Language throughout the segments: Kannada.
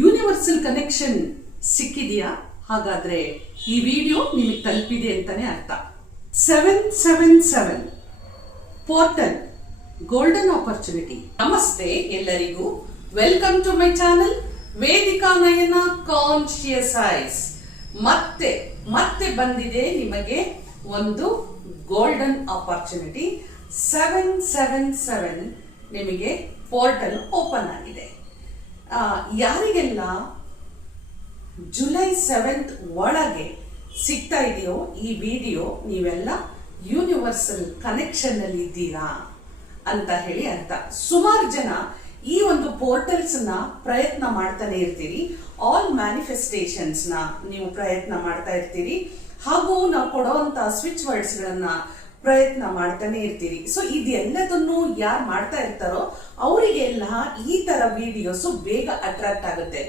Universal connection ಸಿಕ್ಕಿದೆಯಾ? ಹಾಗಾದ್ರೆ ಈ ವಿಡಿಯೋ ನಿಮಗೆ ತಲುಪಿದೆ ಅಂತಾನೆ ಅರ್ಥ. 777 ಪೋರ್ಟಲ್ ಗೋಲ್ಡನ್ ಆಪರ್ಚುನಿಟಿ. ನಮಸ್ತೆ ಎಲ್ಲರಿಗೂ, welcome to my channel Vedika Nayana conscious eyes. ಮತ್ತೆ ಬಂದಿದೆ ನಿಮಗೆ ಒಂದು ಗೋಲ್ಡನ್ ಆಪರ್ಚುನಿಟಿ. 777 ನಿಮಗೆ ಪೋರ್ಟಲ್ ಓಪನ್ ಆಗಿದೆ. ಯಾರಿಗೆಲ್ಲ ಜುಲೈ 7th ಒಳಗೆ ಸಿಗ್ತಾ ಇದೆಯೋ ಈ ವಿಡಿಯೋ, ನೀವೆಲ್ಲ ಯೂನಿವರ್ಸಲ್ ಕನೆಕ್ಷನ್ ಅಲ್ಲಿ ಇದ್ದೀರಾ ಅಂತ ಹೇಳಿ ಅರ್ಥ. ಸುಮಾರು ಜನ ಈ ಒಂದು ಪೋರ್ಟಲ್ಸ್ ನ ಪ್ರಯತ್ನ ಮಾಡ್ತಾನೆ ಇರ್ತೀರಿ. ಆಲ್ ಮ್ಯಾನಿಫೆಸ್ಟೇಷನ್ಸ್ ನ ನೀವು ಪ್ರಯತ್ನ ಮಾಡ್ತಾ ಇರ್ತೀರಿ, ಹಾಗೂ ನಾವು ಕೊಡುವಂತ ಸ್ವಿಚ್ ವರ್ಡ್ಸ್ ಗಳನ್ನ ಪ್ರಯತ್ನ ಮಾಡ್ತಾನೆ ಇರ್ತೀರಿ. ಸೊ ಇದೆಲ್ಲದನ್ನು ಯಾರು ಮಾಡ್ತಾ ಇರ್ತಾರೋ ಅವರಿಗೆಲ್ಲ ಈ ತರ ವಿಡಿಯೋಸ್ ಬೇಗ ಅಟ್ರಾಕ್ಟ್ ಆಗುತ್ತೆ.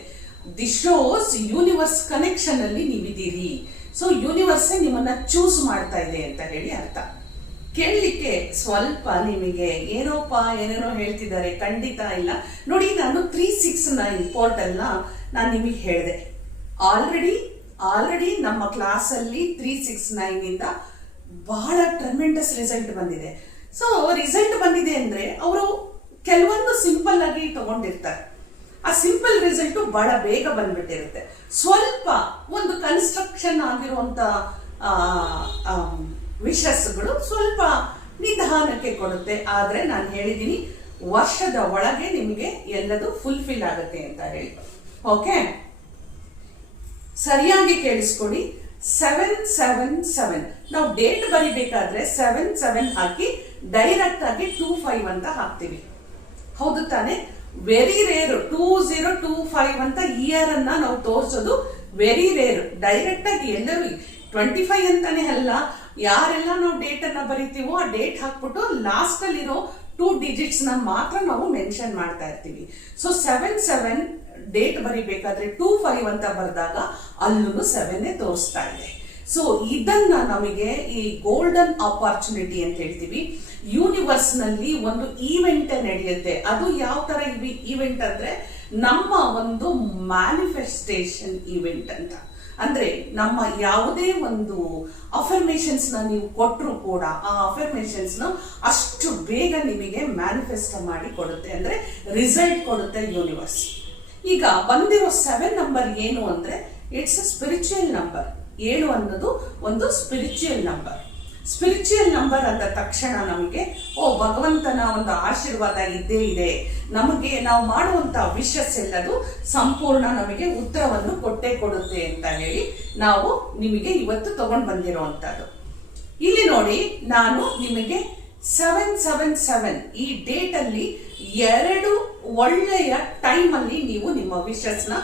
ದಿ ಶೋಸ್ ಯೂನಿವರ್ಸ್ ಕನೆಕ್ಷನ್ ಅಲ್ಲಿ ನೀವಿದ್ದೀರಿ. ಸೊ ಯೂನಿವರ್ಸ್ ನಿಮ್ಮನ್ನ ಚೂಸ್ ಮಾಡ್ತಾ ಇದೆ ಅಂತ ಹೇಳಿ ಅರ್ಥ. ಕೇಳಲಿಕ್ಕೆ ಸ್ವಲ್ಪ ನಿಮಗೆ ಏನೇನೋ ಹೇಳ್ತಿದ್ದಾರೆ, ಖಂಡಿತ ಇಲ್ಲ. ನೋಡಿ, ನಾನು 369 ಪೋರ್ಟಲ್ ನಾನು ನಿಮಗೆ ಹೇಳಿದೆ. ಆಲ್ರೆಡಿ ನಮ್ಮ ಕ್ಲಾಸ್ ಅಲ್ಲಿ 369 ಇಂದ ಬಹಳ ಟ್ರೆಮೆಂಡಸ್ ರಿಸಲ್ಟ್ ಬಂದಿದೆ. ಸೊ ರಿಸಲ್ಟ್ ಬಂದಿದೆ ಅಂದ್ರೆ ಅವರು ಕೆಲವೊಂದು ಸಿಂಪಲ್ ಆಗಿ ತಗೊಂಡಿರ್ತಾರೆ. ಆ ಸಿಂಪಲ್ ರಿಸಲ್ಟ್ ಬಹಳ ಬೇಗ ಬಂದ್ಬಿಟ್ಟಿರುತ್ತೆ. ಸ್ವಲ್ಪ ಒಂದು ಕನ್ಸ್ಟ್ರಕ್ಷನ್ ಆಗಿರುವಂತ ವಿಷಸ್ಗಳು ಸ್ವಲ್ಪ ನಿಧಾನಕ್ಕೆ ಕೊಡುತ್ತೆ. ಆದ್ರೆ ನಾನು ಹೇಳಿದೀನಿ, ವರ್ಷದ ಒಳಗೆ ನಿಮಗೆ ಎಲ್ಲದೂ ಫುಲ್ಫಿಲ್ ಆಗುತ್ತೆ ಅಂತ ಹೇಳಿ. ಓಕೆ, ಸರಿಯಾಗಿ ಕೇಳಿಸ್ಕೊಡಿ. 777 ನಾವು ಡೇಟ್ ಬರಿಬೇಕಾದ್ರೆ 77 ಹಾಕಿ ಡೈರೆಕ್ಟ್ ಆಗಿ 25 ಅಂತ ಹಾಕ್ತೀವಿ, ಹೌದು ತಾನೆ? ವೆರಿ ರೇರ್ 2025 ಅಂತ ಇಯರ್ ಅನ್ನ ನಾವು ತೋರಿಸೋದು ವೆರಿ ರೇರ್. ಡೈರೆಕ್ಟ್ ಆಗಿ ಎಲ್ಲರೂ 25 ಅಂತಾನೆ ಅಲ್ಲ, ಯಾರೆಲ್ಲ ನಾವು ಡೇಟ್ ಅನ್ನ ಬರಿತೀವೋ ಆ ಡೇಟ್ ಹಾಕ್ಬಿಟ್ಟು ಲಾಸ್ಟ್ ಅಲ್ಲಿರೋ 2 digits ನ ಮಾತ್ರ ನಾವು ಮೆನ್ಷನ್ ಮಾಡ್ತಾ ಇರ್ತೀವಿ. ಸೊ 77 ಡೇಟ್ ಬರಿಬೇಕಾದ್ರೆ 25 ಅಂತ ಬರೆದಾಗ ಅಲ್ಲೂ 7 ತೋರಿಸ್ತಾ ಇದೆ. ಸೊ ಇದನ್ನ ನಮಗೆ ಈ ಗೋಲ್ಡನ್ ಆಪರ್ಚುನಿಟಿ ಅಂತ ಹೇಳ್ತೀವಿ. ಯೂನಿವರ್ಸ್ ನಲ್ಲಿ ಒಂದು ಈವೆಂಟ್ ನಡೆಯುತ್ತೆ. ಅದು ಯಾವ ತರ ಈವೆಂಟ್ ಅಂದ್ರೆ ನಮ್ಮ ಒಂದು ಮ್ಯಾನಿಫೆಸ್ಟೇಷನ್ ಈವೆಂಟ್ ಅಂತ. ಅಂದ್ರೆ ನಮ್ಮ ಯಾವುದೇ ಒಂದು ಅಫರ್ಮೇಷನ್ಸ್ ನ ನೀವು ಕೊಟ್ಟರು ಕೂಡ ಆ ಅಫರ್ಮೇಷನ್ಸ್ ನ ಅಷ್ಟು ಬೇಗ ನಿಮಗೆ ಮ್ಯಾನಿಫೆಸ್ಟ್ ಮಾಡಿ ಕೊಡುತ್ತೆ, ಅಂದ್ರೆ ರಿಸಲ್ಟ್ ಕೊಡುತ್ತೆ ಯೂನಿವರ್ಸ್. ಈಗ ಬಂದಿರೋ 7 ನಂಬರ್ ಏನು ಅಂದ್ರೆ ಇಟ್ಸ್ ಅ ಸ್ಪಿರಿಚುವಲ್ ನಂಬರ್. 7 ಅನ್ನೋದು ಒಂದು ಸ್ಪಿರಿಚುವಲ್ ನಂಬರ್. ಸ್ಪಿರಿಚುವಲ್ ನಂಬರ್ ಅಂದ ತಕ್ಷಣ ನಮಗೆ ಭಗವಂತನ ಒಂದು ಆಶೀರ್ವಾದ ಇದ್ದೇ ಇದೆ, ನಮಗೆ ನಾವು ಮಾಡುವಂತ ವಿಷಸ್ ಎಲ್ಲದು ಸಂಪೂರ್ಣ ನಮಗೆ ಉತ್ತರವನ್ನು ಕೊಟ್ಟೇ ಕೊಡುತ್ತೆ ಅಂತ ಹೇಳಿ ನಾವು ನಿಮಗೆ ಇವತ್ತು ತಗೊಂಡು ಬಂದಿರುವಂತದ್ದು. ಇಲ್ಲಿ ನೋಡಿ, ನಾನು ನಿಮಗೆ 777 ಈ ಡೇಟ್ ಅಲ್ಲಿ 2 ಒಳ್ಳೆಯ ಟೈಮ್ ಅಲ್ಲಿ ನೀವು ನಿಮ್ಮ ವಿಷಸ್ ನ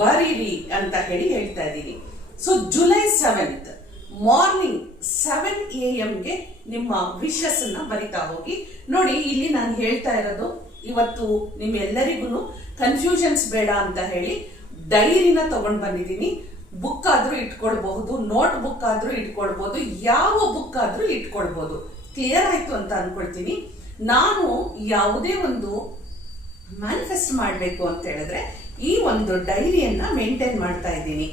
ಬರೀರಿ ಅಂತ ಹೇಳಿ ಹೇಳ್ತಾ ಇದ್ದೀನಿ. So July 7th morning 7 AM ಗೆ ನಿಮ್ಮ ವಿಷಸ್ ಅನ್ನ ಬರಿತಾ ಹೋಗಿ. ನೋಡಿ, ಇಲ್ಲಿ ನಾನು ಹೇಳ್ತಾ ಇರೋದು, ಇವತ್ತು ನಿಮ್ಮೆಲ್ಲರಿಗೂ ಕನ್ಫ್ಯೂಷನ್ಸ್ ಬೇಡ ಅಂತ ಹೇಳಿ ಡೈರಿನ ತಗೊಂಡ್ ಬಂದಿದ್ದೀನಿ. ಬುಕ್ ಆದ್ರೂ ಇಟ್ಕೊಳ್ಬಹುದು, ನೋಟ್ ಬುಕ್ ಆದ್ರೂ ಇಟ್ಕೊಳ್ಬಹುದು, ಯಾವ ಬುಕ್ ಆದ್ರೂ ಇಟ್ಕೊಳ್ಬಹುದು. ಕ್ಲಿಯರ್ ಆಯ್ತು ಅಂತ ಅನ್ಕೊಳ್ತೀನಿ. ನಾನು ಯಾವುದೇ ಒಂದು ಮ್ಯಾನಿಫೆಸ್ಟ್ ಮಾಡಬೇಕು ಅಂತ ಹೇಳಿದ್ರೆ ಈ ಒಂದು ಡೈರಿಯನ್ನ ಮೇಂಟೈನ್ ಮಾಡ್ತಾ ಇದ್ದೀನಿ.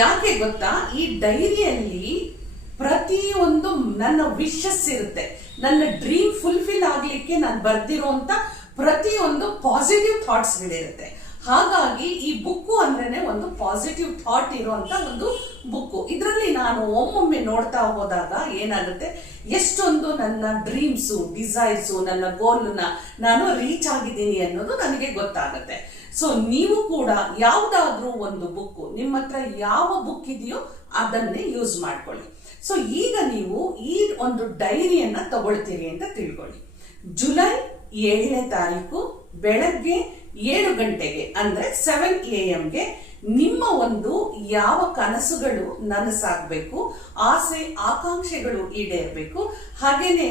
ಯಾಕೆ ಗೊತ್ತಾ? ಈ ಡೈರಿಯಲ್ಲಿ ಪ್ರತಿಯೊಂದು ನನ್ನ ವಿಷಸ್ ಇರುತ್ತೆ. ನನ್ನ ಡ್ರೀಮ್ ಫುಲ್ಫಿಲ್ ಆಗ್ಲಿಕ್ಕೆ ನಾನು ಬರ್ದಿರುವಂತ ಪ್ರತಿಯೊಂದು ಪಾಸಿಟಿವ್ ಥಾಟ್ಸ್ ಗಳಿರುತ್ತೆ. ಹಾಗಾಗಿ ಈ ಬುಕ್ಕು ಅಂದ್ರೇನೆ ಒಂದು ಪಾಸಿಟಿವ್ ಥಾಟ್ ಇರುವಂತ ಒಂದು ಬುಕ್ಕು. ಇದರಲ್ಲಿ ನಾನು ಒಮ್ಮೊಮ್ಮೆ ನೋಡ್ತಾ ಹೋದಾಗ ಏನಾಗುತ್ತೆ, ಎಷ್ಟೊಂದು ನನ್ನ ಡ್ರೀಮ್ಸು, ಡಿಸೈರ್ಸು, ನನ್ನ ಗೋಲ್ನ ನಾನು ರೀಚ್ ಆಗಿದ್ದೀನಿ ಅನ್ನೋದು ನನಗೆ ಗೊತ್ತಾಗುತ್ತೆ. ಸೊ ನೀವು ಕೂಡ ಯಾವ್ದಾದ್ರೂ ಒಂದು ಬುಕ್, ನಿಮ್ಮ ಹತ್ರ ಯಾವ ಬುಕ್ ಇದೆಯೋ ಅದನ್ನೇ ಯೂಸ್ ಮಾಡ್ಕೊಳ್ಳಿ. ಸೊ ಈಗ ನೀವು ಈ ಒಂದು ಡೈರಿಯನ್ನ ತಗೊಳ್ತೀರಿ ಅಂತ ತಿಳ್ಕೊಳ್ಳಿ. ಜುಲೈ 7ನೇ ತಾರೀಕು ಬೆಳಗ್ಗೆ 7 ಗಂಟೆಗೆ ಅಂದ್ರೆ 7 AM ಗೆ ನಿಮ್ಮ ಒಂದು ಯಾವ ಕನಸುಗಳು ನನಸಾಗಬೇಕು, ಆಸೆ ಆಕಾಂಕ್ಷೆಗಳು ಈಡೇರಬೇಕು, ಹಾಗೇನೆ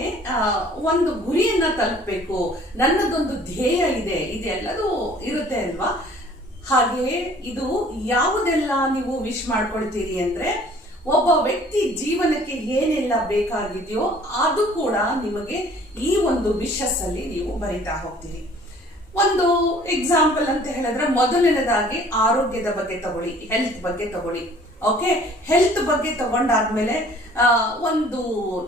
ಒಂದು ಗುರಿಯನ್ನ ತಲುಪಬೇಕು, ನನ್ನದೊಂದು ಧ್ಯೇಯ ಇದೆ, ಇದೆಲ್ಲದೂ ಇರುತ್ತೆ ಅಲ್ವಾ? ಹಾಗೆ ಇದು ಯಾವುದೆಲ್ಲ ನೀವು ವಿಶ್ ಮಾಡ್ಕೊಳ್ತೀರಿ ಅಂದ್ರೆ, ಒಬ್ಬ ವ್ಯಕ್ತಿ ಜೀವನಕ್ಕೆ ಏನೆಲ್ಲ ಬೇಕಾಗಿದೆಯೋ ಅದು ಕೂಡ ನಿಮಗೆ ಈ ಒಂದು ವಿಷಸ್ ಅಲ್ಲಿ ನೀವು ಬರಿತಾ ಹೋಗ್ತೀರಿ. ಒಂದು ಎಕ್ಸಾಂಪಲ್ ಅಂತ ಹೇಳಿದ್ರೆ ಮೊದಲನೇದಾಗಿ ಆರೋಗ್ಯದ ಬಗ್ಗೆ ತಗೊಳ್ಳಿ, ಹೆಲ್ತ್ ಬಗ್ಗೆ ತಗೊಳ್ಳಿ. ಓಕೆ, ಹೆಲ್ತ್ ಬಗ್ಗೆ ತಗೊಂಡಾದ್ಮೇಲೆ ಒಂದು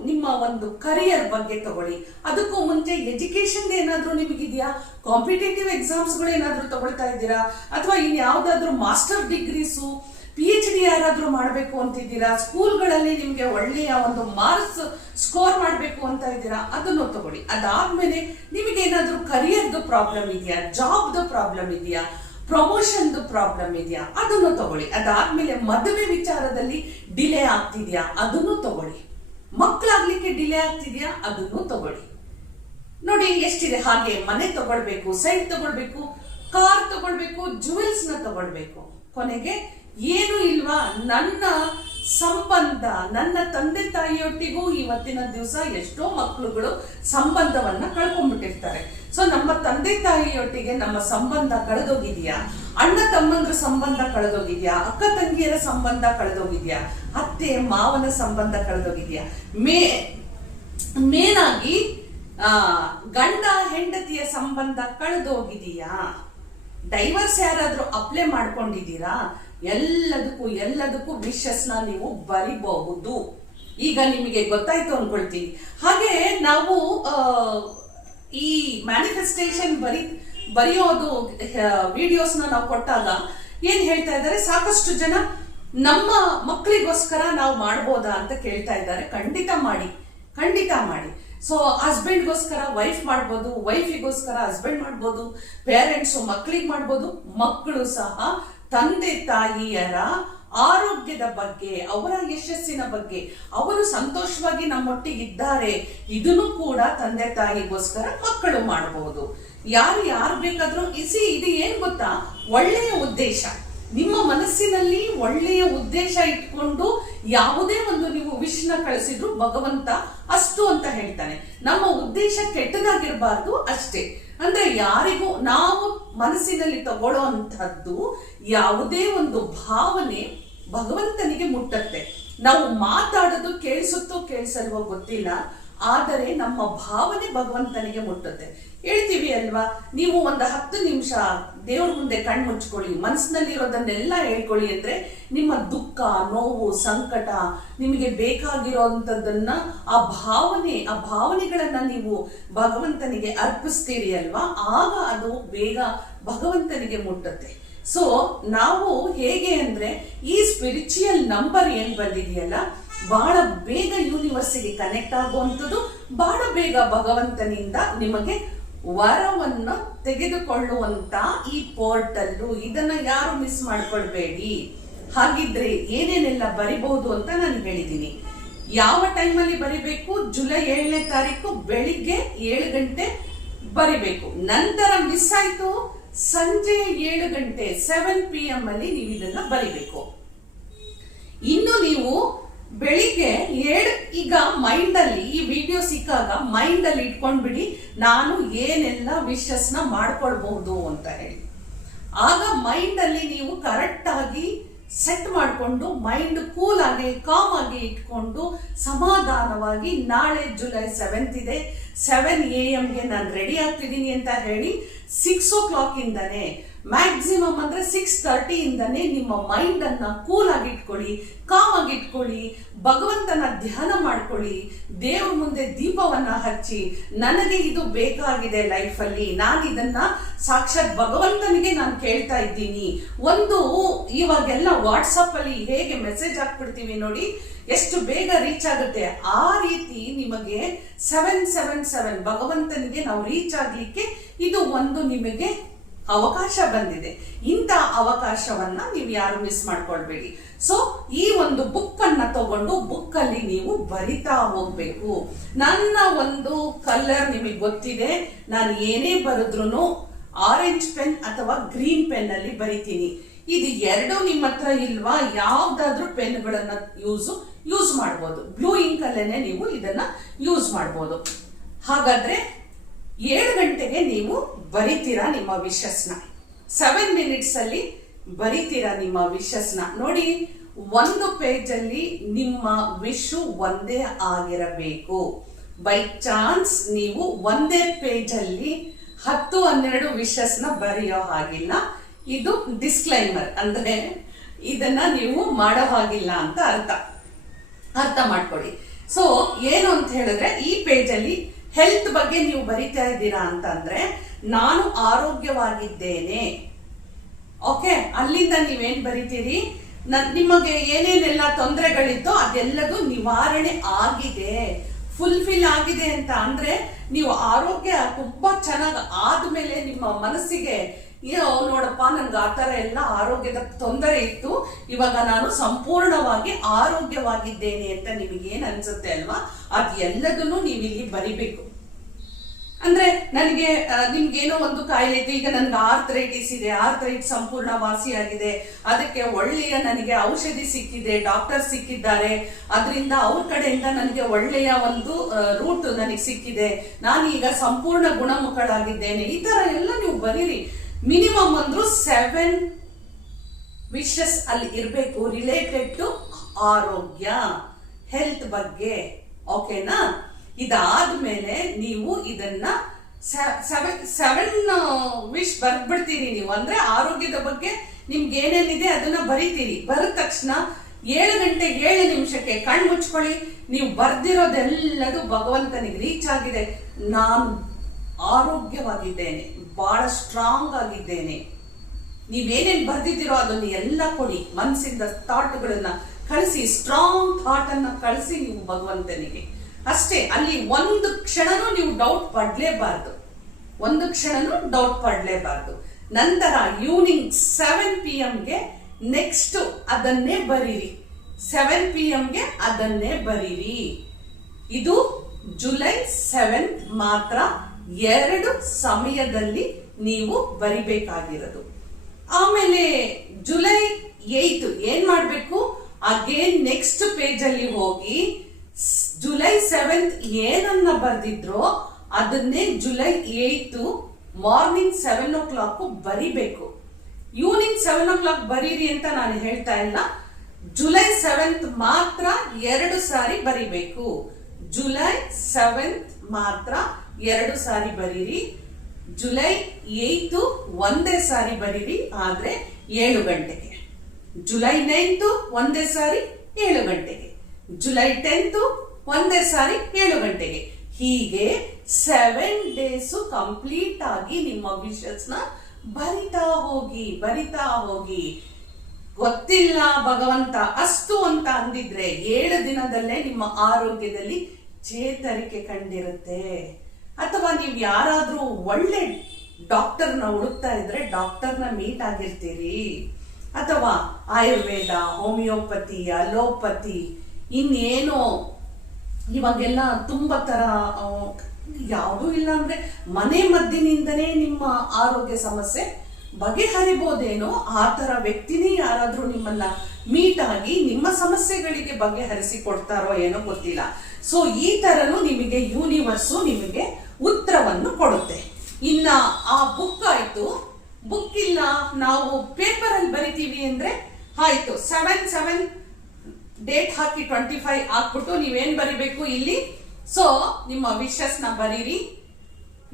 ನಿಮ್ಮ ಒಂದು ಕರಿಯರ್ ಬಗ್ಗೆ ತಗೊಳ್ಳಿ. ಅದಕ್ಕೂ ಮುಂಚೆ ಎಜುಕೇಶನ್ ಏನಾದ್ರೂ ನಿಮಗಿದೆಯಾ? ಕಾಂಪಿಟೇಟಿವ್ ಎಕ್ಸಾಮ್ಸ್ಗಳು ಏನಾದ್ರೂ ತಗೊಳ್ತಾ ಇದ್ದೀರಾ? ಅಥವಾ ಇನ್ ಯಾವ್ದಾದ್ರು ಮಾಸ್ಟರ್ ಡಿಗ್ರೀಸು, PhD ಯಾರಾದ್ರೂ ಮಾಡಬೇಕು ಅಂತಿದ್ದೀರಾ? ಸ್ಕೂಲ್ಗಳಲ್ಲಿ ನಿಮ್ಗೆ ಒಳ್ಳೆಯ ಒಂದು ಮಾರ್ಕ್ಸ್ ಸ್ಕೋರ್ ಮಾಡಬೇಕು ಅಂತ ಇದ್ದೀರಾ? ಅದನ್ನು ತಗೊಳ್ಳಿ. ಅದಾದ್ಮೇಲೆ ನಿಮಗೆ ಏನಾದ್ರೂ ಕರಿಯರ್ದು ಪ್ರಾಬ್ಲಮ್ ಇದೆಯಾ, ಜಾಬ್ದು ಪ್ರಾಬ್ಲಮ್ ಇದೆಯಾ, ಪ್ರಮೋಷನ್ದು ಪ್ರಾಬ್ಲಮ್ ಇದೆಯಾ? ಅದನ್ನು ತಗೊಳ್ಳಿ. ಅದಾದ್ಮೇಲೆ ಮದುವೆ ವಿಚಾರದಲ್ಲಿ ಡಿಲೇ ಆಗ್ತಿದ್ಯಾ? ಅದನ್ನು ತಗೊಳ್ಳಿ. ಮಕ್ಕಳಾಗ್ಲಿಕ್ಕೆ ಡಿಲೇ ಆಗ್ತಿದ್ಯಾ? ಅದನ್ನು ತಗೊಳ್ಳಿ. ನೋಡಿ ಎಷ್ಟಿದೆ. ಹಾಗೆ ಮನೆ ತಗೊಳ್ಬೇಕು, ಸೈಟ್ ತಗೊಳ್ಬೇಕು, ಕಾರ್ ತಗೊಳ್ಬೇಕು, ಜುವೆಲ್ಸ್ ನ ತಗೊಳ್ಬೇಕು. ಕೊನೆಗೆ ಏನು ಇಲ್ವಾ, ನನ್ನ ಸಂಬಂಧ, ನನ್ನ ತಂದೆ ತಾಯಿಯೊಟ್ಟಿಗೂ ಇವತ್ತಿನ ದಿವಸ ಎಷ್ಟೋ ಮಕ್ಕಳುಗಳು ಸಂಬಂಧವನ್ನ ಕಳ್ಕೊಂಡ್ಬಿಟ್ಟಿರ್ತಾರೆ. ಸೊ ನಮ್ಮ ತಂದೆ ತಾಯಿಯೊಟ್ಟಿಗೆ ನಮ್ಮ ಸಂಬಂಧ ಕಳೆದೋಗಿದ್ಯಾ? ಅಣ್ಣ ತಮ್ಮಂದ್ರ ಸಂಬಂಧ ಕಳೆದೋಗಿದ್ಯಾ? ಅಕ್ಕ ತಂಗಿಯರ ಸಂಬಂಧ ಕಳೆದೋಗಿದ್ಯಾ? ಅತ್ತೆ ಮಾವನ ಸಂಬಂಧ ಕಳೆದೋಗಿದ್ಯಾ? ಮೇನ್ ಆಗಿ ಗಂಡ ಹೆಂಡತಿಯ ಸಂಬಂಧ ಕಳೆದೋಗಿದೆಯಾ? ಡೈವರ್ಸ್ ಯಾರಾದ್ರೂ ಅಪ್ಲೈ ಮಾಡ್ಕೊಂಡಿದ್ದೀರಾ? ಎಲ್ಲದಕ್ಕೂ ವಿಶಸ್ ನ ನೀವು ಬರಿಬಹುದು. ಈಗ ನಿಮಗೆ ಗೊತ್ತಾಯ್ತು ಅನ್ಕೊಳ್ತೀನಿ. ಹಾಗೆ ನಾವು ಈ ಮ್ಯಾನಿಫೆಸ್ಟೇಷನ್ ಬರೆಯೋದು ವಿಡಿಯೋಸ್ ನಾವು ಕೊಟ್ಟಾಗ ಏನ್ ಹೇಳ್ತಾ ಇದ್ದಾರೆ, ಸಾಕಷ್ಟು ಜನ ನಮ್ಮ ಮಕ್ಕಳಿಗೋಸ್ಕರ ನಾವು ಮಾಡ್ಬೋದಾ ಅಂತ ಕೇಳ್ತಾ ಇದ್ದಾರೆ. ಖಂಡಿತ ಮಾಡಿ. ಸೊ ಹಸ್ಬೆಂಡ್ಗೋಸ್ಕರ ವೈಫ್ ಮಾಡ್ಬೋದು, ವೈಫಿಗೋಸ್ಕರ ಹಸ್ಬೆಂಡ್ ಮಾಡ್ಬೋದು, ಪೇರೆಂಟ್ಸ್ ಮಕ್ಕಳಿಗೆ ಮಾಡ್ಬೋದು, ಮಕ್ಕಳು ಸಹ ತಂದೆ ತಾಯಿಯರ ಆರೋಗ್ಯದ ಬಗ್ಗೆ, ಅವರ ಯಶಸ್ಸಿನ ಬಗ್ಗೆ, ಅವರು ಸಂತೋಷವಾಗಿ ನಮ್ಮೊಟ್ಟಿಗಿದ್ದಾರೆ, ಇದನ್ನು ಕೂಡ ತಂದೆ ತಾಯಿಗೋಸ್ಕರ ಮಕ್ಕಳು ಮಾಡಬಹುದು. ಯಾರು ಬೇಕಾದ್ರೂ ಇದು ಏನ್ ಗೊತ್ತಾ, ಒಳ್ಳೆಯ ಉದ್ದೇಶ. ನಿಮ್ಮ ಮನಸ್ಸಿನಲ್ಲಿ ಒಳ್ಳೆಯ ಉದ್ದೇಶ ಇಟ್ಕೊಂಡು ಯಾವುದೇ ಒಂದು ನೀವು ವಿಷ್ನ ಕಳಿಸಿದ್ರು ಭಗವಂತ ಅಷ್ಟು ಅಂತ ಹೇಳ್ತಾನೆ. ನಮ್ಮ ಉದ್ದೇಶ ಕೆಟ್ಟದಾಗಿರ್ಬಾರ್ದು ಅಷ್ಟೇ. ಅಂದ್ರೆ ಯಾರಿಗೂ ನಾವು ಮನಸ್ಸಿನಲ್ಲಿ ತಗೊಳ್ಳೋ ಅಂತಹದ್ದು ಯಾವುದೇ ಒಂದು ಭಾವನೆ ಭಗವಂತನಿಗೆ ಮುಟ್ಟತ್ತೆ. ನಾವು ಮಾತಾಡೋದು ಕೇಳಿಸುತ್ತೋ ಕೇಳಿಸಲ್ವೋ ಗೊತ್ತಿಲ್ಲ, ಆದರೆ ನಮ್ಮ ಭಾವನೆ ಭಗವಂತನಿಗೆ ಮುಟ್ಟುತ್ತೆ. ಹೇಳ್ತೀವಿ ಅಲ್ವಾ, ನೀವು ಒಂದು 10 ನಿಮಿಷ ದೇವ್ರ ಮುಂದೆ ಕಣ್ಣು ಮುಚ್ಕೊಳ್ಳಿ, ಮನಸ್ಸಿನಲ್ಲಿರೋದನ್ನೆಲ್ಲ ಹೇಳ್ಕೊಳ್ಳಿ ಅಂದ್ರೆ ನಿಮ್ಮ ದುಃಖ, ನೋವು, ಸಂಕಟ, ನಿಮಗೆ ಬೇಕಾಗಿರೋಂಥದ್ದನ್ನ ಆ ಭಾವನೆಗಳನ್ನ ನೀವು ಭಗವಂತನಿಗೆ ಅರ್ಪಿಸ್ತೀರಿ ಅಲ್ವಾ, ಆಗ ಅದು ಬೇಗ ಭಗವಂತನಿಗೆ ಮುಟ್ಟುತ್ತೆ. ಸೊ ನಾವು ಹೇಗೆ ಅಂದ್ರೆ ಈ ಸ್ಪಿರಿಚುಯಲ್ ನಂಬರ್ ಏನ್ ಬಂದಿದೆಯಲ್ಲ, ಬಹಳ ಬೇಗ ಯೂನಿವರ್ಸಿಗೆ ಕನೆಕ್ಟ್ ಆಗುವಂಥದ್ದು, ಬಹಳ ಬೇಗ ಭಗವಂತನಿಂದ ನಿಮಗೆ ವರವನ್ನ ತೆಗೆದುಕೊಳ್ಳುವಂತ ಈ ಪೋರ್ಟಲ್ಲು. ಇದನ್ನ ಯಾರು ಮಿಸ್ ಮಾಡ್ಕೊಳ್ಬೇಡಿ. ಹಾಗಿದ್ರೆ ಏನೇನೆಲ್ಲ ಬರಿಬಹುದು ಅಂತ ನಾನು ಹೇಳಿದ್ದೀನಿ. ಯಾವ ಟೈಮಲ್ಲಿ ಬರಿಬೇಕು? ಜುಲೈ 7ನೇ ತಾರೀಕು ಬೆಳಿಗ್ಗೆ 7 ಗಂಟೆ ಬರಿಬೇಕು. ನಂತರ ಮಿಸ್ ಆಯ್ತು, ಸಂಜೆ 7 ಗಂಟೆ 7 PM ಅಲ್ಲಿ ನೀವು ಇದನ್ನ ಬರಿಬೇಕು. ಇನ್ನು ನೀವು ಬೆಳಿಗ್ಗೆ 7 ಈಗ ಮೈಂಡ್ ಅಲ್ಲಿ ಈ ವಿಡಿಯೋ ಸಿಕ್ಕಾಗ ಮೈಂಡ್ ಅಲ್ಲಿ ಇಟ್ಕೊಂಡ್ಬಿಡಿ, ನಾನು ಏನೆಲ್ಲ ವಿಶಸ್ ನ ಮಾಡ್ಕೊಳ್ಬಹುದು ಅಂತ ಹೇಳಿ. ಆಗ ಮೈಂಡ್ ಅಲ್ಲಿ ನೀವು ಕರೆಕ್ಟ್ ಆಗಿ ಸೆಟ್ ಮಾಡಿಕೊಂಡು ಮೈಂಡ್ ಕೂಲ್ ಆಗಿ ಕಾಮ್ ಆಗಿ ಇಟ್ಕೊಂಡು ಸಮಾಧಾನವಾಗಿ ನಾಳೆ ಜುಲೈ 7th ಇದೆ, 7 AM ಗೆ ನಾನು ರೆಡಿ ಆಗ್ತಿದ್ದೀನಿ ಅಂತ ಹೇಳಿ 6 o'clock ಇಂದನೇ ಮ್ಯಾಕ್ಸಿಮಮ್ ಅಂದ್ರೆ 6:30 ಇಂದನೇ ನಿಮ್ಮ ಮೈಂಡ್ ಅನ್ನ ಕೂಲ್ ಆಗಿ ಇಟ್ಕೊಳ್ಳಿ, ಕಾಮ್ ಆಗಿ ಇಟ್ಕೊಳ್ಳಿ, ಭಗವಂತನ ಧ್ಯಾನ ಮಾಡ್ಕೊಳ್ಳಿ, ದೇವ್ರ ಮುಂದೆ ದೀಪವನ್ನ ಹಚ್ಚಿ, ನನಗೆ ಇದು ಬೇಕಾಗಿದೆ ಲೈಫ್ ಅಲ್ಲಿ, ನಾನು ಇದನ್ನ ಸಾಕ್ಷಾತ್ ಭಗವಂತನಿಗೆ ನಾನು ಕೇಳ್ತಾ ಇದ್ದೀನಿ. ಒಂದು ಇವಾಗೆಲ್ಲ ವಾಟ್ಸಪ್ ಅಲ್ಲಿ ಹೇಗೆ ಮೆಸೇಜ್ ಹಾಕ್ಬಿಡ್ತೀವಿ ನೋಡಿ, ಎಷ್ಟು ಬೇಗ ರೀಚ್ ಆಗುತ್ತೆ. ಆ ರೀತಿ ನಿಮಗೆ 777 ಭಗವಂತನಿಗೆ ನಾವು ರೀಚ್ ಆಗ್ಲಿಕ್ಕೆ ಇದು ಒಂದು ನಿಮಗೆ ಅವಕಾಶ ಬಂದಿದೆ. ಇಂಥ ಅವಕಾಶವನ್ನ ನೀವು ಯಾರು ಮಿಸ್ ಮಾಡ್ಕೊಳ್ಬೇಡಿ. ಸೊ ಈ ಒಂದು ಬುಕ್ ಅನ್ನ ತಗೊಂಡು ಬುಕ್ ಅಲ್ಲಿ ನೀವು ಬರಿತಾ ಹೋಗ್ಬೇಕು. ನನ್ನ ಒಂದು ಕಲರ್ ನಿಮಗೆ ಗೊತ್ತಿದೆ, ನಾನು ಏನೇ ಬರೆದ್ರು ಆರೆಂಜ್ ಪೆನ್ ಅಥವಾ ಗ್ರೀನ್ ಪೆನ್ ಅಲ್ಲಿ ಬರಿತೀನಿ. ಇದು ಎರಡು ನಿಮ್ಮ ಹತ್ರ ಇಲ್ವಾ, ಯಾವ್ದಾದ್ರೂ ಪೆನ್ಗಳನ್ನ ಯೂಸ್ ಮಾಡಬಹುದು. ಬ್ಲೂ ಇಂಕ್ ಅಲ್ಲೇನೆ ನೀವು ಇದನ್ನ ಯೂಸ್ ಮಾಡಬಹುದು. ಹಾಗಾದ್ರೆ 7 ಗಂಟೆಗೆ ನೀವು ಬರಿತೀರಾ ನಿಮ್ಮ ವಿಶಸ್ನ. 7 minutes ಅಲ್ಲಿ ಬರಿತೀರಾ ನಿಮ್ಮ ವಿಶಸ್ನ. ನೋಡಿ, ಒಂದು ಪೇಜ್ ಅಲ್ಲಿ ನಿಮ್ಮ ವಿಶು ಒಂದೇ ಆಗಿರಬೇಕು. ಬೈ ಚಾನ್ಸ್ ನೀವು ಒಂದೇ ಪೇಜ್ ಅಲ್ಲಿ 10-12 ವಿಶಸ್ನ ಬರೆಯೋ ಹಾಗಿಲ್ಲ. ಇದು ಡಿಸ್ಕ್ಲೈಮರ್, ಅಂದ್ರೆ ಇದನ್ನ ನೀವು ಮಾಡೋ ಹಾಗಿಲ್ಲ ಅಂತ ಅರ್ಥ ಮಾಡ್ಕೊಳ್ಳಿ. ಸೊ ಏನು ಅಂತ ಹೇಳಿದ್ರೆ, ಈ ಪೇಜಲ್ಲಿ ಹೆಲ್ತ್ ಬಗ್ಗೆ ನೀವು ಬರಿತಾ ಇದ್ದೀರಾ ಅಂತಂದ್ರೆ ನಾನು ಆರೋಗ್ಯವಾಗಿದ್ದೇನೆ. ಓಕೆ, ಅಲ್ಲಿಂದ ನೀವೇನ್ ಬರಿತೀರಿ, ನಿಮಗೆ ಏನೇನೆಲ್ಲ ತೊಂದರೆಗಳಿತ್ತೋ ಅದೆಲ್ಲದು ನಿವಾರಣೆ ಆಗಿದೆ, ಫುಲ್ಫಿಲ್ ಆಗಿದೆ ಅಂತ ಅಂದ್ರೆ ನೀವು ಆರೋಗ್ಯ ತುಂಬಾ ಚೆನ್ನಾಗಿ ಆದ್ಮೇಲೆ ನಿಮ್ಮ ಮನಸ್ಸಿಗೆ ನೋಡಪ್ಪ ನನ್ಗೆ ಆತರ ಎಲ್ಲ ಆರೋಗ್ಯದ ತೊಂದರೆ ಇತ್ತು, ಇವಾಗ ನಾನು ಸಂಪೂರ್ಣವಾಗಿ ಆರೋಗ್ಯವಾಗಿದ್ದೇನೆ ಅಂತ ನಿಮಗೇನ್ ಅನ್ಸುತ್ತೆ ಅಲ್ವಾ, ಅದ್ ಎಲ್ಲದನ್ನು ನೀವಿಲ್ಲಿ ಬರಿಬೇಕು. ಅಂದ್ರೆ ನನಗೆ ನಿಮ್ಗೇನೋ ಒಂದು ಕಾಯಿಲೆ ಇತ್ತು, ಈಗ ನನ್ಗೆ ಆರ್ಥರೈಟಿಸ್ ಇದೆ, ಆರ್ಥರೈಟಿಸ್ ಸಂಪೂರ್ಣ ವಾಸಿಯಾಗಿದೆ, ಅದಕ್ಕೆ ಒಳ್ಳೆಯ ನನಗೆ ಔಷಧಿ ಸಿಕ್ಕಿದೆ, ಡಾಕ್ಟರ್ ಸಿಕ್ಕಿದ್ದಾರೆ, ಅದರಿಂದ ಅವ್ರ ಕಡೆಯಿಂದ ನನಗೆ ಒಳ್ಳೆಯ ಒಂದು ರೂಟ್ ನನಗೆ ಸಿಕ್ಕಿದೆ, ನಾನೀಗ ಸಂಪೂರ್ಣ ಗುಣಮುಖಳಾಗಿದ್ದೇನೆ. ಈ ತರ ಎಲ್ಲ ನೀವು ಬರೀರಿ. ಮಿನಿಮಮ್ ಅಂದ್ರೂ 7 ವಿಶಸ್ ಅಲ್ಲಿ ಇರಬೇಕು ರಿಲೇಟೆಡ್ ಟು ಆರೋಗ್ಯ, ಹೆಲ್ತ್ ಬಗ್ಗೆ. ಓಕೆನಾ? ಇದಾದ್ಮೇಲೆ ನೀವು ಇದನ್ನ 7 ವಿಶ್ ಬರ್ಬಿಡ್ತೀರಿ ನೀವು. ಅಂದ್ರೆ ಆರೋಗ್ಯದ ಬಗ್ಗೆ ನಿಮ್ಗೆ ಏನೇನಿದೆ ಅದನ್ನ ಬರಿತೀರಿ. ಬರದ ತಕ್ಷಣ 7 ಗಂಟೆ 7 ನಿಮಿಷಕ್ಕೆ ಕಣ್ಣು ಮುಚ್ಕೊಳ್ಳಿ. ನೀವು ಬರ್ದಿರೋದೆಲ್ಲದು ಭಗವಂತನಿಗೆ ರೀಚ್ ಆಗಿದೆ. ನಾನು ಆರೋಗ್ಯವಾಗಿದ್ದೇನೆ, ಬಹಳ ಸ್ಟ್ರಾಂಗ್ ಆಗಿದ್ದೇನೆ. ನೀವೇನೇನ್ ಬರ್ದಿದ್ದೀರೋ ಅದನ್ನ ಎಲ್ಲ ಕೊಡಿ. ಮನಸ್ಸಿಂದ ಥಾಟ್ಗಳನ್ನ ಕಳಿಸಿ, ಸ್ಟ್ರಾಂಗ್ ಥಾಟ್ ಅನ್ನ ಕಳಿಸಿ ನೀವು ಭಗವಂತನಿಗೆ ಅಷ್ಟೇ. ಅಲ್ಲಿ ಒಂದು ಕ್ಷಣನೂ ನೀವು ಡೌಟ್ ಪಡ್ಲೇಬಾರ್ದು, ಒಂದು ಕ್ಷಣನೂ ಡೌಟ್ ಪಡ್ಲೇಬಾರ್ದು. ನಂತರ ಈವ್ನಿಂಗ್ 7 PM ಗೆ ನೆಕ್ಸ್ಟ್ ಅದನ್ನೇ ಬರೀರಿ. 7 PM ಗೆ ಅದನ್ನೇ ಬರೀರಿ. ಇದು ಜುಲೈ 7 ಮಾತ್ರ 2 ಸಮಯದಲ್ಲಿ ನೀವು ಬರಿಬೇಕಾಗಿರೋದು. ಆಮೇಲೆ ಜುಲೈ 8 ಏನ್ ಮಾಡ್ಬೇಕು, ಅಗೇನ್ ನೆಕ್ಸ್ಟ್ ಪೇಜ್ ಅಲ್ಲಿ ಹೋಗಿ ಜುಲೈ 7 ಏನನ್ನ ಬರ್ದಿದ್ರೋ ಅದನ್ನೇ ಜುಲೈ 8 ಮಾರ್ನಿಂಗ್ 7 o'clock ಬರಿಬೇಕು. ಈವ್ನಿಂಗ್ 7 o'clock ಬರೀರಿ ಅಂತ ನಾನು ಹೇಳ್ತಾ ಇಲ್ಲ. ಜುಲೈ 7 ಮಾತ್ರ 2 ಸಾರಿ ಬರಿಬೇಕು. ಜುಲೈ 7 ಮಾತ್ರ 2 ಸಾರಿ ಬರೀರಿ. ಜುಲೈ 8 ಒಂದೇ ಸಾರಿ ಬರೀರಿ, ಆದ್ರೆ 7 ಗಂಟೆಗೆ. ಜುಲೈ 9 ಒಂದೇ ಸಾರಿ 7 ಗಂಟೆಗೆ. ಜುಲೈ 10 ಒಂದೇ ಸಾರಿ 7 ಗಂಟೆಗೆ. ಹೀಗೆ 7 ಡೇಸ್ ಕಂಪ್ಲೀಟ್ ಆಗಿ ನಿಮ್ಮ ವಿಷಸ್ ನ ಬರಿತಾ ಹೋಗಿ. ಗೊತ್ತಿಲ್ಲ ಭಗವಂತ ಅಷ್ಟು ಅಂತ ಅಂದಿದ್ರೆ 7 ದಿನದಲ್ಲೇ ನಿಮ್ಮ ಆರೋಗ್ಯದಲ್ಲಿ ಚೇತರಿಕೆ ಕಂಡಿರುತ್ತೆ. ಅಥವಾ ನೀವು ಯಾರಾದ್ರೂ ಒಳ್ಳೆ ಡಾಕ್ಟರ್ನ ಹುಡುಕ್ತಾ ಇದ್ರೆ ಡಾಕ್ಟರ್ನ ಮೀಟ್ ಆಗಿರ್ತೀರಿ. ಅಥವಾ ಆಯುರ್ವೇದ, ಹೋಮಿಯೋಪತಿ, ಅಲೋಪತಿ, ಇನ್ನೇನೋ ಇವಾಗೆಲ್ಲ ತುಂಬಾ ತರ, ಯಾವುದೂ ಇಲ್ಲ ಅಂದ್ರೆ ಮನೆ ಮದ್ದಿನಿಂದನೇ ನಿಮ್ಮ ಆರೋಗ್ಯ ಸಮಸ್ಯೆ ಬಗೆಹರಿಬಹುದೇನೋ ಆ ತರ ವ್ಯಕ್ತಿನೇ ಯಾರಾದ್ರೂ ನಿಮ್ಮನ್ನ ಮೀಟ್ ಆಗಿ ನಿಮ್ಮ ಸಮಸ್ಯೆಗಳಿಗೆ ಬಗೆಹರಿಸಿ ಕೊಡ್ತಾರೋ ಏನೋ ಗೊತ್ತಿಲ್ಲ. ಸೊ ಈ ತರನು ನಿಮಗೆ ಯೂನಿವರ್ಸು ನಿಮಗೆ ಉತ್ತರವನ್ನು ಕೊಡುತ್ತೆ. ಇನ್ನ ಆ ಬುಕ್ ಆಯ್ತು, ಬುಕ್ ಇಲ್ಲ ನಾವು ಪೇಪರ್ ಅಲ್ಲಿ ಬರಿತೀವಿ ಅಂದ್ರೆ ಆಯ್ತು. 7 ಡೇಟ್ ಹಾಕಿ 25 ಹಾಕ್ಬಿಟ್ಟು ನೀವೇನ್ ಬರಿಬೇಕು ಇಲ್ಲಿ, ಸೊ ನಿಮ್ಮ ವಿಶಸ್ ನ ಬರೀರಿ.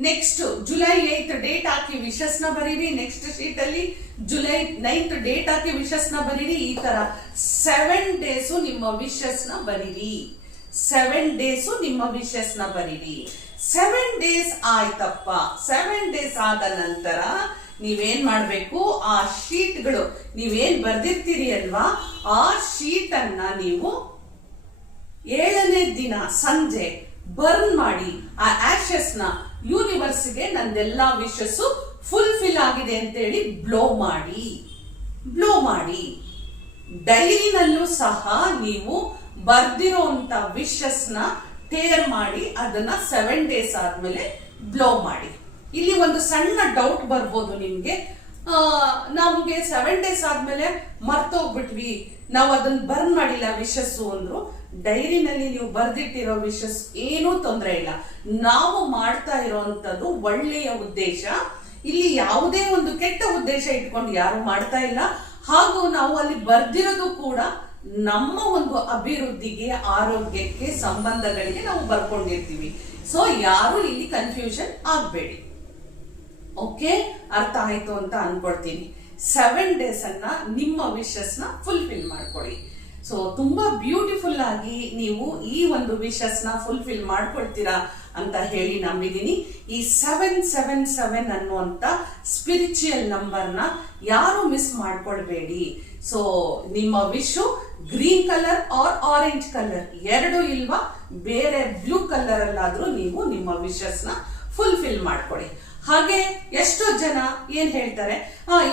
ನೆಕ್ಸ್ಟ್ ಜುಲೈ 8 ಡೇಟ್ ಹಾಕಿ ವಿಶಸ್ ನ ಬರೀರಿ. ನೆಕ್ಸ್ಟ್ ಶೀಟ್ ಅಲ್ಲಿ ಜುಲೈ 9 ಡೇಟ್ ಹಾಕಿ ವಿಶಸ್ ನ ಬರೀರಿ. ಈ ತರ 7 ಡೇಸು ನಿಮ್ಮ ವಿಶಸ್ ನ ಬರೀರಿ. 7 ಡೇಸು ನಿಮ್ಮ ವಿಶಸ್ ನ ಬರೀರಿ. 7 ಡೇಸ್ ಆಯ್ತಪ್ಪ. 7 ಡೇಸ್ ಆದ ನಂತರ ನೀವೇನ್ ಮಾಡ್ಬೇಕು, ಆ ಶೀಟ್ಗಳು ನೀವೇನ್ ಬರ್ದಿರ್ತೀರಿ ಅಲ್ವಾ, ಆ ಶೀಟ್ ಅನ್ನ ನೀವು 7ನೇ ದಿನ ಸಂಜೆ ಬರ್ನ್ ಮಾಡಿ ಆ ಆಶಸ್ ನ ಯೂನಿವರ್ಸ್ಗೆ ನಂದೆಲ್ಲಾ ವಿಶಸ್ಸು ಫುಲ್ಫಿಲ್ ಆಗಿದೆ ಅಂತೇಳಿ ಬ್ಲೋ ಮಾಡಿ. ಡೈರಿನಲ್ಲೂ ಸಹ ನೀವು ಬರ್ದಿರೋಂತ ವಿಶಸ್ ನ ಟೇರ್ ಮಾಡಿ ಅದನ್ನ 7 ಡೇಸ್ ಆದ್ಮೇಲೆ ಬ್ಲೋ ಮಾಡಿ. ಇಲ್ಲಿ ಒಂದು ಸಣ್ಣ ಡೌಟ್ ಬರ್ಬೋದು ನಿಮ್ಗೆ, ನಮ್ಗೆ 7 ಡೇಸ್ ಆದ್ಮೇಲೆ ಮರ್ತೋಗ್ಬಿಟ್ವಿ, ನಾವು ಅದನ್ನ ಬರ್ನ್ ಮಾಡಿಲ್ಲ ವಿಶಸ್ಸು ಅಂದ್ರು. ಡೈರಿನಲ್ಲಿ ನೀವು ಬರ್ದಿಟ್ಟಿರೋ ವಿಶಸ್ ಏನೂ ತೊಂದರೆ ಇಲ್ಲ. ನಾವು ಮಾಡ್ತಾ ಇರೋಂಥದ್ದು ಒಳ್ಳೆಯ ಉದ್ದೇಶ, ಇಲ್ಲಿ ಯಾವುದೇ ಒಂದು ಕೆಟ್ಟ ಉದ್ದೇಶ ಇಟ್ಕೊಂಡು ಯಾರು ಮಾಡ್ತಾ ಇಲ್ಲ. ಹಾಗೂ ನಾವು ಅಲ್ಲಿ ಬರ್ದಿರೋದು ಕೂಡ ನಮ್ಮ ಒಂದು ಅಭಿವೃದ್ಧಿಗೆ, ಆರೋಗ್ಯಕ್ಕೆ, ಸಂಬಂಧಗಳಿಗೆ ನಾವು ಬರ್ಕೊಂಡಿರ್ತೀವಿ. ಸೊ ಯಾರು ಇಲ್ಲಿ ಕನ್ಫ್ಯೂಷನ್ ಆಗ್ಬೇಡಿ. ಓಕೆ, ಅರ್ಥ ಆಯ್ತು ಅಂತ ಅನ್ಕೊಳ್ತೀನಿ. 7 ಡೇಸ್ ಅನ್ನ ನಿಮ್ಮ ವಿಶಸ್ ನ ಫುಲ್ಫಿಲ್ ಮಾಡ್ಕೊಳ್ಳಿ. ಸೊ ತುಂಬಾ ಬ್ಯೂಟಿಫುಲ್ ಆಗಿ ನೀವು ಈ ಒಂದು ವಿಶಸ್ ನ ಫುಲ್ಫಿಲ್ ಮಾಡ್ಕೊಳ್ತೀರಾ ಅಂತ ಹೇಳಿ ನಂಬಿದೀನಿ. ಈ 777 ಅನ್ನುವಂತ ಸ್ಪಿರಿಚುಯಲ್ ನಂಬರ್ನ ಯಾರು ಮಿಸ್ ಮಾಡ್ಕೊಳ್ಬೇಡಿ. ಸೊ ನಿಮ್ಮ Vishu green colour R orange colour ಎರಡು ಇಲ್ವಾ, ಬೇರೆ ಬ್ಲೂ ಕಲರ್ ಅಲ್ಲಾದ್ರೂ ನೀವು ನಿಮ್ಮ ವಿಶಸ್ ನ ಫುಲ್ಫಿಲ್ ಮಾಡ್ಕೊಳ್ಳಿ. ಹಾಗೆ ಎಷ್ಟೋ ಜನ ಏನ್ ಹೇಳ್ತಾರೆ,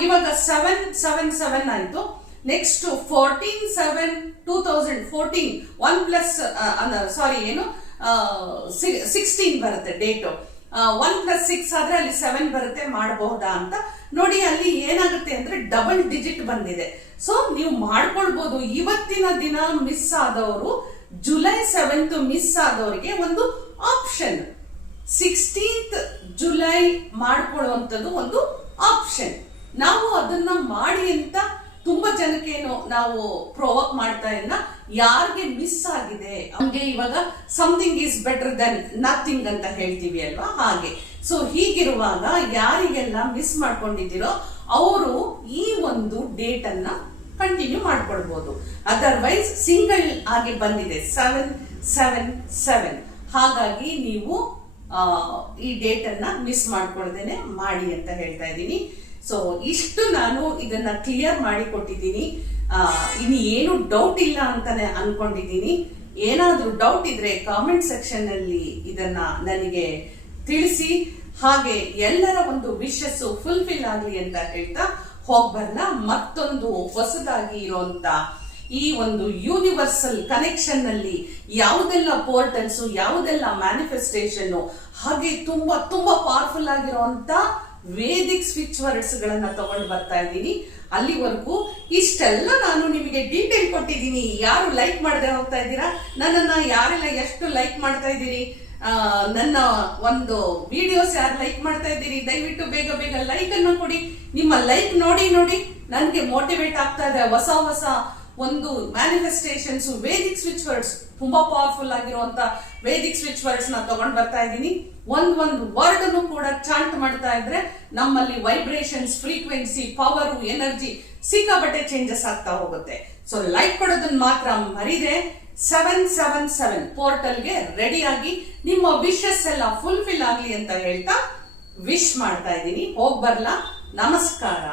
ಇವಾಗ 777 ಆಯ್ತು, ನೆಕ್ಸ್ಟ್ 14/7/2014 16 ಬರುತ್ತೆ ಡೇಟು. 1+6 ಆದ್ರೆ ಅಲ್ಲಿ 7 ಬರುತ್ತೆ, ಮಾಡಬಹುದಾ ಅಂತ ನೋಡಿ. ಅಲ್ಲಿ ಏನಾಗುತ್ತೆ ಅಂದ್ರೆ ಡಬಲ್ ಡಿಜಿಟ್ ಬಂದಿದೆ. ಸೊ ನೀವು ಮಾಡ್ಕೊಳ್ಬಹುದು. ಇವತ್ತಿನ ದಿನ ಮಿಸ್ ಆದವರು, ಜುಲೈ 7th ಮಿಸ್ ಆದವರಿಗೆ ಒಂದು ಆಪ್ಷನ್, 16th ಜುಲೈ ಮಾಡ್ಕೊಳ್ಳುವಂಥದ್ದು ಒಂದು ಆಪ್ಷನ್. ನಾವು ಅದನ್ನ ಮಾಡಿ ಅಂತ ತುಂಬಾ ಜನಕ್ಕೇನು ನಾವು ಪ್ರೊವೋಕ್ ಮಾಡ್ತಾ ಇಲ್ಲ. ಯಾರಿಗೆ ಮಿಸ್ ಆಗಿದೆ ಹಂಗೆ ಇವಾಗ something is better than nothing ಅಂತ ಹೇಳ್ತೀವಿ ಅಲ್ವಾ, ಹಾಗೆ. ಸೊ ಹೀಗಿರುವಾಗ ಯಾರಿಗೆಲ್ಲ ಮಿಸ್ ಮಾಡ್ಕೊಂಡಿದ್ದೀರೋ ಅವರು ಈ ಒಂದು ಡೇಟ್ ಅನ್ನ ಕಂಟಿನ್ಯೂ ಮಾಡ್ಕೊಳ್ಬಹುದು. ಅದರ್ವೈಸ್ ಸಿಂಗಲ್ ಆಗಿ ಬಂದಿದೆ 777. ಹಾಗಾಗಿ ನೀವು ಈ ಡೇಟ್ ಅನ್ನ ಮಿಸ್ ಮಾಡ್ಕೊಳ್ದೇನೆ ಮಾಡಿ ಅಂತ ಹೇಳ್ತಾ ಇದ್ದೀನಿ. ಸೊ ಇಷ್ಟು ನಾನು ಇದನ್ನ ಕ್ಲಿಯರ್ ಮಾಡಿ ಕೊಟ್ಟಿದ್ದೀನಿ. ಇನ್ನು ಏನು ಡೌಟ್ ಇಲ್ಲ ಅಂತಾನೆ ಅನ್ಕೊಂಡಿದ್ದೀನಿ. ಏನಾದ್ರೂ ಡೌಟ್ ಇದ್ರೆ ಕಾಮೆಂಟ್ ಸೆಕ್ಷನ್ ಅಲ್ಲಿ ಇದನ್ನ ನನಗೆ ತಿಳಿಸಿ. ಹಾಗೆ ಎಲ್ಲರ ಒಂದು ವಿಶಸ್ ಫುಲ್ಫಿಲ್ ಆಗಲಿ ಅಂತ ಹೇಳ್ತಾ ಹೋಗ್ಬರ್ನ ಮತ್ತೊಂದು ಹೊಸದಾಗಿ ಇರುವಂತ ಈ ಒಂದು ಯೂನಿವರ್ಸಲ್ ಕನೆಕ್ಷನ್ ನಲ್ಲಿ ಯಾವುದೆಲ್ಲ ಪೋರ್ಟಲ್ಸ್, ಯಾವುದೆಲ್ಲ ಮ್ಯಾನಿಫೆಸ್ಟೇಷನ್, ಹಾಗೆ ತುಂಬಾ ತುಂಬಾ ಪವರ್ಫುಲ್ ಆಗಿರುವಂತ ವೇದಿಕ್ ಸ್ವಿಚ್ ವರ್ಡ್ಸ್ ಗಳನ್ನ ತಗೊಂಡು ಬರ್ತಾ ಇದ್ದೀನಿ. ಅಲ್ಲಿವರೆಗೂ ಇಷ್ಟೆಲ್ಲ ನಾನು ನಿಮಗೆ ಡೀಟೇಲ್ ಕೊಟ್ಟಿದ್ದೀನಿ. ಯಾರು ಲೈಕ್ ಮಾಡದೆ ಹೋಗ್ತಾ ಇದ್ದೀರಾ, ನನ್ನನ್ನ ಯಾರೆಲ್ಲ ಎಷ್ಟು ಲೈಕ್ ಮಾಡ್ತಾ ಇದ್ದೀರಿ, ನನ್ನ ಒಂದು ವಿಡಿಯೋಸ್ ಯಾರು ಲೈಕ್ ಮಾಡ್ತಾ ಇದ್ದೀರಿ, ದಯವಿಟ್ಟು ಬೇಗ ಬೇಗ ಲೈಕ್ ಅನ್ನ ಕೊಡಿ. ನಿಮ್ಮ ಲೈಕ್ ನೋಡಿ ನನ್ಗೆ ಮೋಟಿವೇಟ್ ಆಗ್ತಾ ಇದೆ. ಹೊಸ ಹೊಸ ಒಂದು ಮ್ಯಾನಿಫೆಸ್ಟೇಷನ್ಸ್, ವೇದಿಕ್ ಸ್ವಿಚ್ ವರ್ಡ್ಸ್, ತುಂಬಾ ಪವರ್ಫುಲ್ ಆಗಿರುವಂತ ವೇದಿಕ್ ಸ್ವಿಚ್ ವರ್ಡ್ಸ್ ನ ತಗೊಂಡ್ ಬರ್ತಾ ಇದ್ದೀನಿ. ಒಂದು ವರ್ಡ್ ಅನ್ನು ಕೂಡ ಚಾಂಟ್ ಮಾಡ್ತಾ ಇದ್ರೆ ನಮ್ಮಲ್ಲಿ ವೈಬ್ರೇಷನ್ಸ್, ಫ್ರೀಕ್ವೆನ್ಸಿ, ಪವರ್, ಎನರ್ಜಿ ಸಿಕ್ಕಾಪಟ್ಟೆ ಚೇಂಜಸ್ ಆಗ್ತಾ ಹೋಗುತ್ತೆ. ಸೊ ಲೈಕ್ ಕೊಡೋದನ್ನ ಮಾತ್ರ ಮರಿದೆ. 777 ಪೋರ್ಟಲ್ಗೆ ರೆಡಿ ಆಗಿ ನಿಮ್ಮ ವಿಶಸ್ ಎಲ್ಲ ಫುಲ್ಫಿಲ್ ಆಗ್ಲಿ ಅಂತ ಹೇಳ್ತಾ ವಿಶ್ ಮಾಡ್ತಾ ಇದ್ದೀನಿ. ಹೋಗ್ಬರ್ಲಾ. ನಮಸ್ಕಾರ.